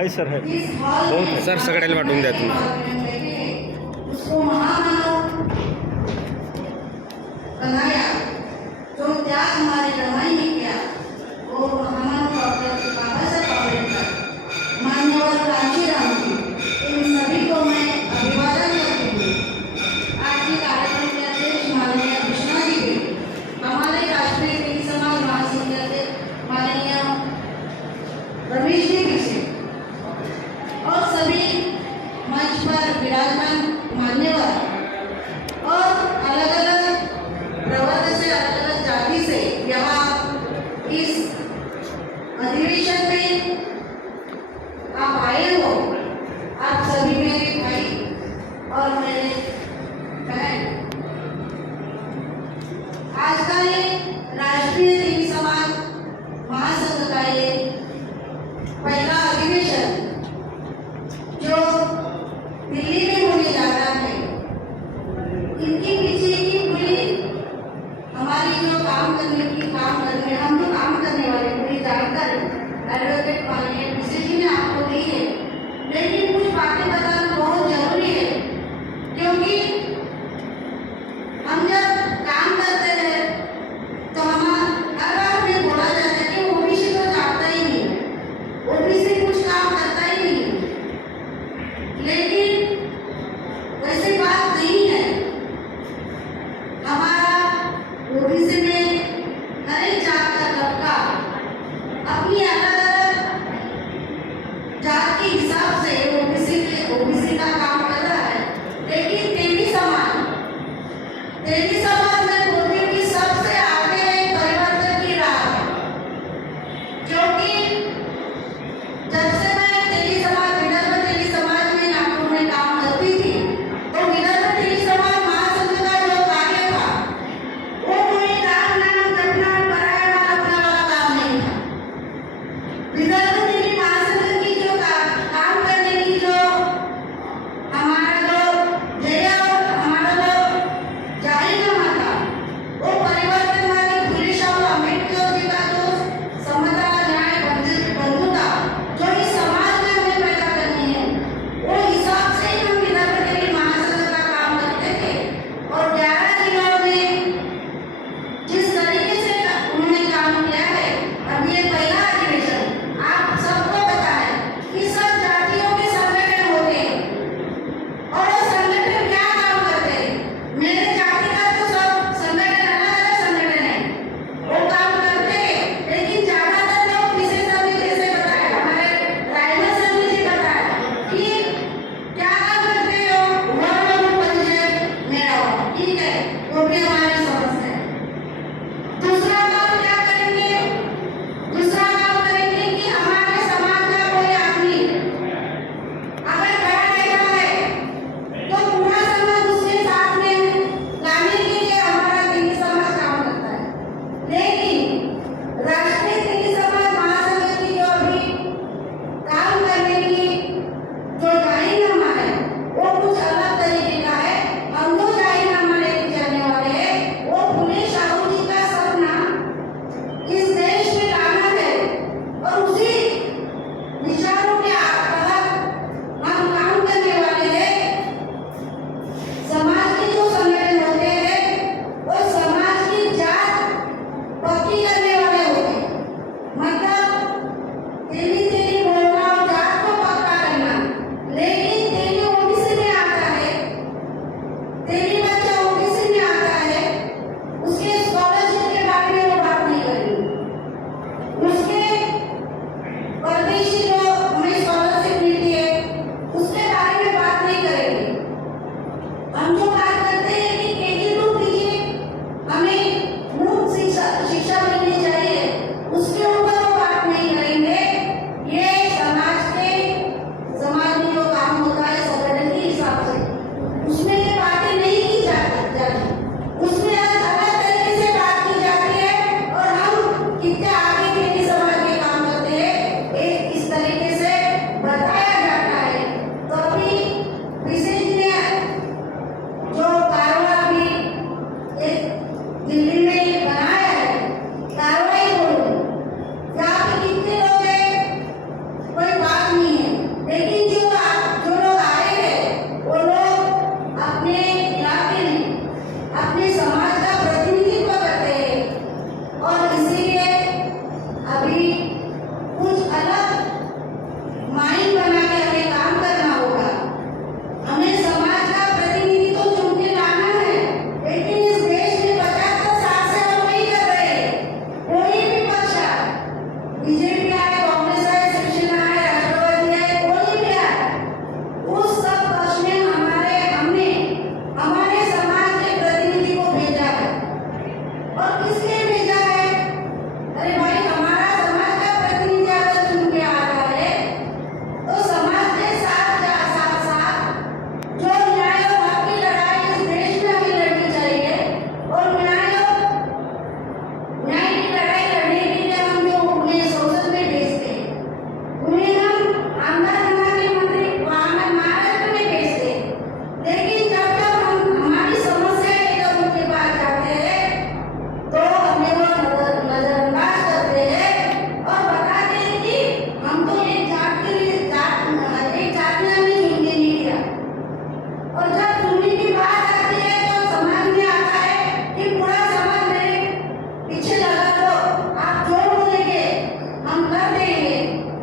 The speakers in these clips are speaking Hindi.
है सर है बहुत है सर, सगळ्याला वाटून द्या तुम्ही. उसको महामानव बनाया, जो त्याग हमारे रमाई ने किया, वो महामानव डॉक्टर बाबा साहेब आंबेडकर, मान्यवर कांशीराम जी, इन सभी को मैं अभिवादन करती हूँ. आज के कार्यक्रम के अध्यक्ष माननीय कृष्णा जी, हमारे राष्ट्रीय तेली समाज महासंघ के अध्यक्ष माननीय रमेश जी पीछे और सभी मंच पर विराजमान मान्यवर और अलग अलग प्रवर्ग से, अलग अलग जाति से यहाँ इस अधिवेशन में आप आए हो. आप सभी मेरे भाई और मेरे बहन. आज का ये राष्ट्रीय तेली समाज महासंघ का ये पहला अधिवेशन जो दिल्ली में होने जा रहा है, इनके पीछे की पूरी हमारी जो काम करने हम जो काम करने वाले पूरी जानकारी एडवोकेट माननीय विशेष जी ने आपको दी है. लेकिन कुछ बातें बताना बहुत जरूरी है, क्योंकि हम जब काम करते हैं तो हम हर बार में बोला जाता है कि ओबीसी तो जाता ही नहीं है, ओबीसी कुछ काम करता ही नहीं है. लेकिन वैसी बात नहीं है. हमारा ओबीसी में हर एक जात का तबका अपनी अलग अलग जात के हिसाब से ओबीसी का काम कर रहा है. लेकिन तेली समाज में बोलती हूँ कि सबसे आगे परिवर्तन की राह है, क्योंकि जब से मैं विदर्भ तेली समाज में नागपुर में काम करती थी, तो विदर्भ तेली समाज महासंघ का जो कार्य था वो कोई राम नाम जपना पराया वाला काम नहीं था. विदर्भ तेली महासंघ की जो काम करने की जो हमारा जो ध्येय और हमारा जो जाहीरनामा था, वो परिवर्तनवादी फुले शाहू आंबेडकर जी का जो समता न्याय बंधुता जो इस समाज में हमें पैदा करनी है, वो हिसाब से ही हम विदर्भ तेली महासंघ का काम करते थे. और 11 जिलों में जिस तरीके से उन्होंने काम किया है, अब ये पहला अधिवेशन आप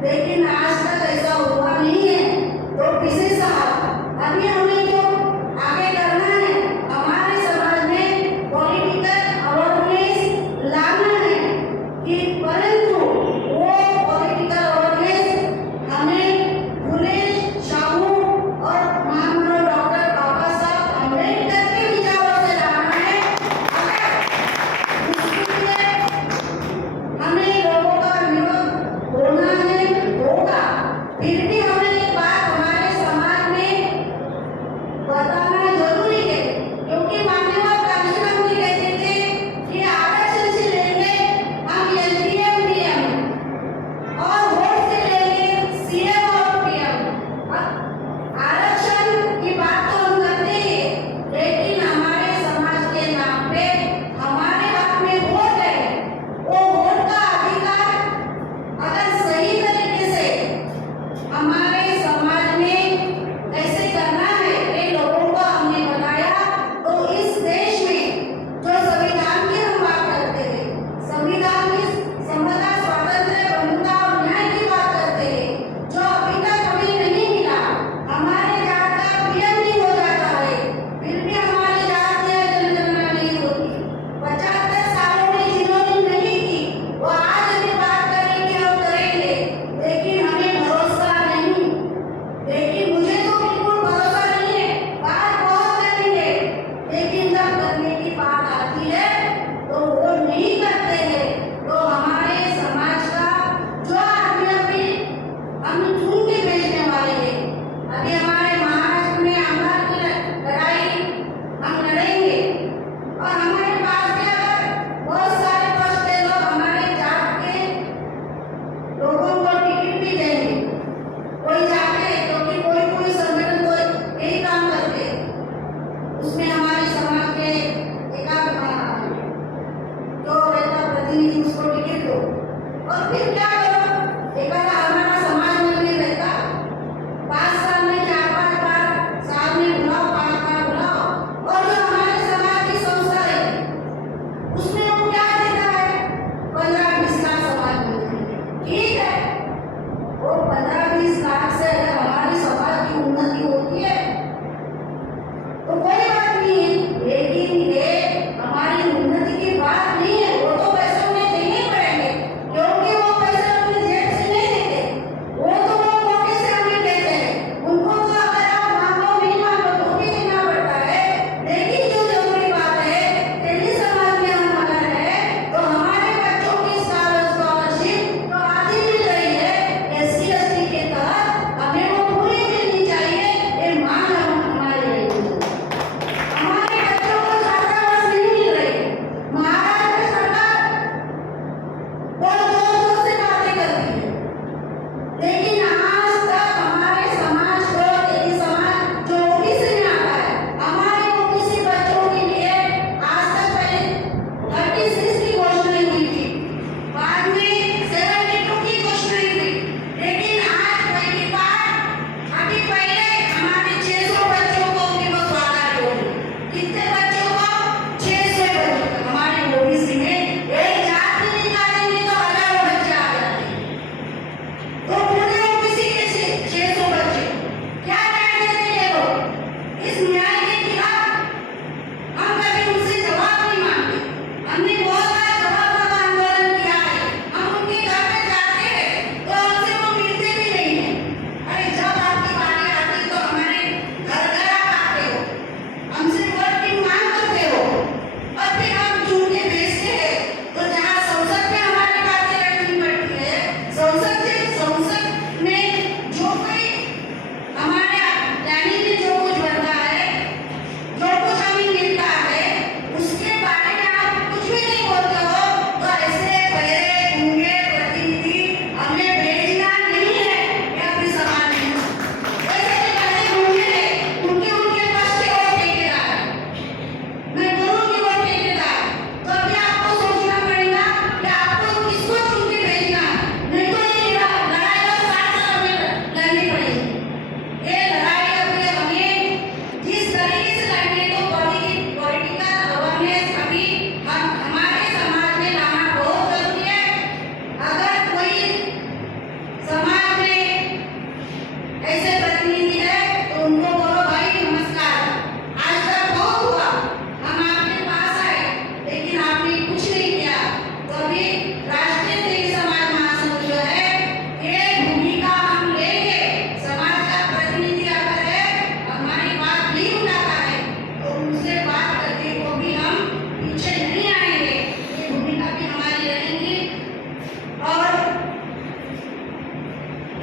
लेकिन आज तक ऐसा हुआ नहीं है। तो किसी साहब अभी हमें जो आगे करना है, हमारे समाज में पॉलिटिकल अवेयरनेस लाना है कि परंतु वो पॉलिटिकल अवेयरनेस हमें फुले शाहू और महामहिम डॉक्टर बाबा साहब अम्बेडकर के विचारों से लाना है। उसके लिए हमें लोगों का विरोध होना है, होगा। फिर भी हमें एक बात हमारे समाज में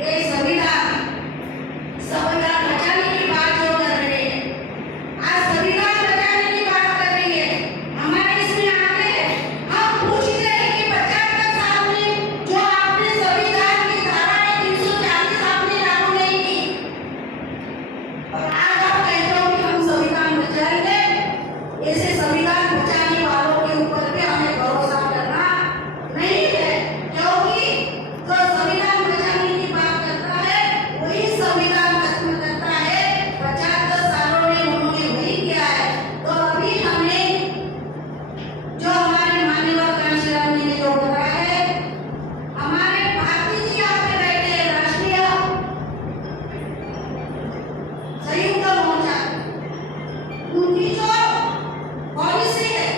ये संविधान बचाने की बात जो कर रहे हैं, आज संविधान बचाने की बात कर रही है। हमारे इसमें आगे हम पूछते हैं कि 75 साल में जो आपने संविधान की धाराएं 340 आपने लागू नहीं की, और आज आप कहते हो कि हम संविधान बचाएंगे। ऐसे संविधान बचाने वालों के ऊपर भी हमें भरोसा करना नहीं है, क्योंकि जो संविधान बचाने की बात करता है वही संविधान खत्म करता है। 50 सालों में उन्होंने वही किया है। तो अभी हमने जो हमारे माननीय कांशीराम जी ने जो बताया है, हमारे भारती जी यहाँ पे बैठे हैं, राष्ट्रीय संयुक्त मोर्चा, उनकी जो पॉलिसी है,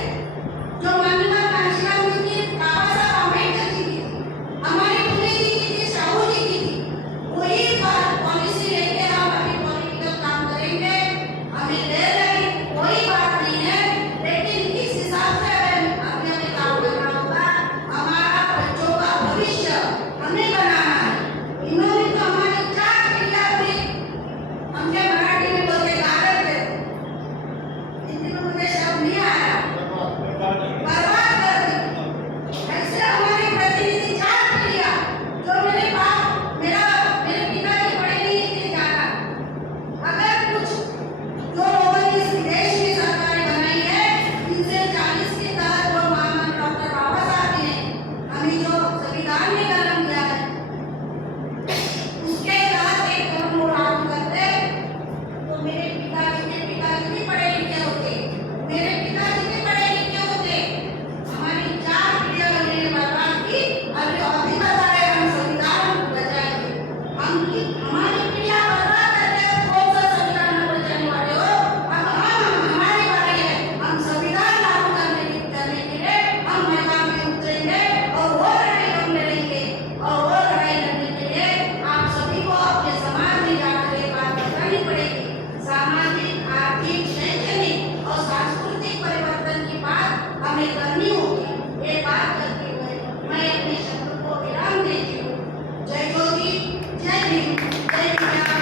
जो माननीय कांशीराम जी की, बाबा साहब अम्बेडकर जी की, हमारी फुले जी की थी, साहू जी की थी, वही पॉलिसी लेके हम अभी पॉलिटिकल काम करेंगे। हमें देर लगी कोई बात नहीं है, लेकिन इस हिसाब से हमें काम करना होगा। हमारा बच्चों का भविष्य हमें बनाना है। इन्होंने तो हमारी 4 पीढ़ियां हुई, हमने मराठी में बोलते गारद थे, हिंदी में मुझे शब्द नहीं आया, बर्बाद कर दी। ऐसे हमारे प्रतिनिधि 4 पीढ़ियां, जो मेरे पिताजी पढ़े नहीं थे ज्यादा, अगर कुछ जो लोगों ने इस देश में सरकारें बनाई है, 340 के तहत वो महामहिम डॉक्टर बाबा साहब ने हमें जो संविधान में कलम दिया है, उसके तहत एक कलम वो लागू करते, तो मेरे पिताजी के पिताजी भी पढ़े लिखे होते, मेरे पिताजी भी पढ़े लिखे होते। हमारी 4 पीढ़ियां उन्होंने बर्बाद की। अभी बता रहे हम संविधान बचाएंगे। हमारी पीढ़ियां बर्बाद करते हो, कौन सा संविधान न बचाने वाले हो? अब हमारी बारी है, हम संविधान लागू करने के लिए हम मैदान में उतरेंगे और वो लड़ाई हम लड़ेंगे। और वो लड़ाई लड़ने के लिए आप सभी को अपने समाज में जाकर ये बात बतानी पड़ेगी। सामाजिक, आर्थिक, शैक्षणिक और सांस्कृतिक परिवर्तन की बात हमें करनी होगी। ये बात करते हुए मैं अपने शब्द को विराम देती हूँ। जय ज्योति, जय भीम, जय विज्ञान,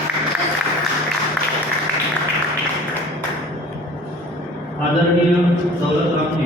आदरणीय दौलत राम जी